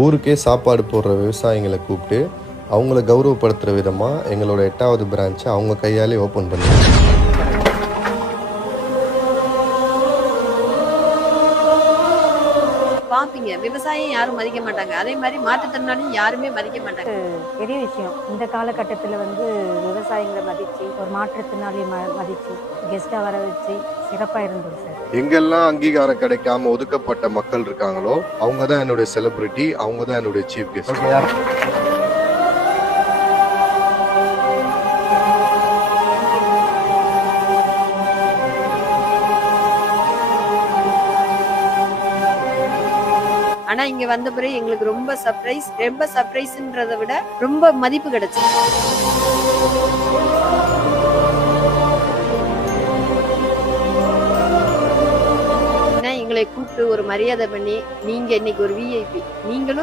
ஊருக்கே சாப்பாடு போடுற விவசாயிகளை கூப்பிட்டு அவங்கள கௌரவப்படுத்துகிற விதமாக எங்களோட 8வது பிரான்ச்சை அவங்க கையாலே ஓப்பன் பண்ணியிருக்கோம். பாப்பீங்க, விவசாயம் யாரும் மதிக்க மாட்டாங்க. அதே மாதிரி மாற்றுத்திறனாளியும் யாருமே மதிக்க மாட்டாங்க. பெரிய விஷயம். இந்த காலகட்டத்தில் விவசாயிகளை மதித்து ஒரு மாற்றுத்திறனாளி மதித்து கெஸ்ட்டாக வர வச்சு சிறப்பாக இருந்தது சார். எங்கெல்லாம் அங்கீகாரம் கிடைக்காம ஒதுக்கப்பட்ட மக்கள் இருக்காங்களோ அவங்க தான் என்னுடைய செலிபிரிட்டி, அவங்க தான் என்னுடைய சீஃப் கெஸ்ட். ஆனா இங்க வந்த பிறகு எங்களுக்கு ரொம்ப சர்ப்ரைஸ்ன்றதை விட ரொம்ப மதிப்பு கிடைச்சது. எங்களை கூப்பிட்டு ஒரு மரியாதை பண்ணி, நீங்க இன்னைக்கு ஒரு விஐபி, நீங்களும்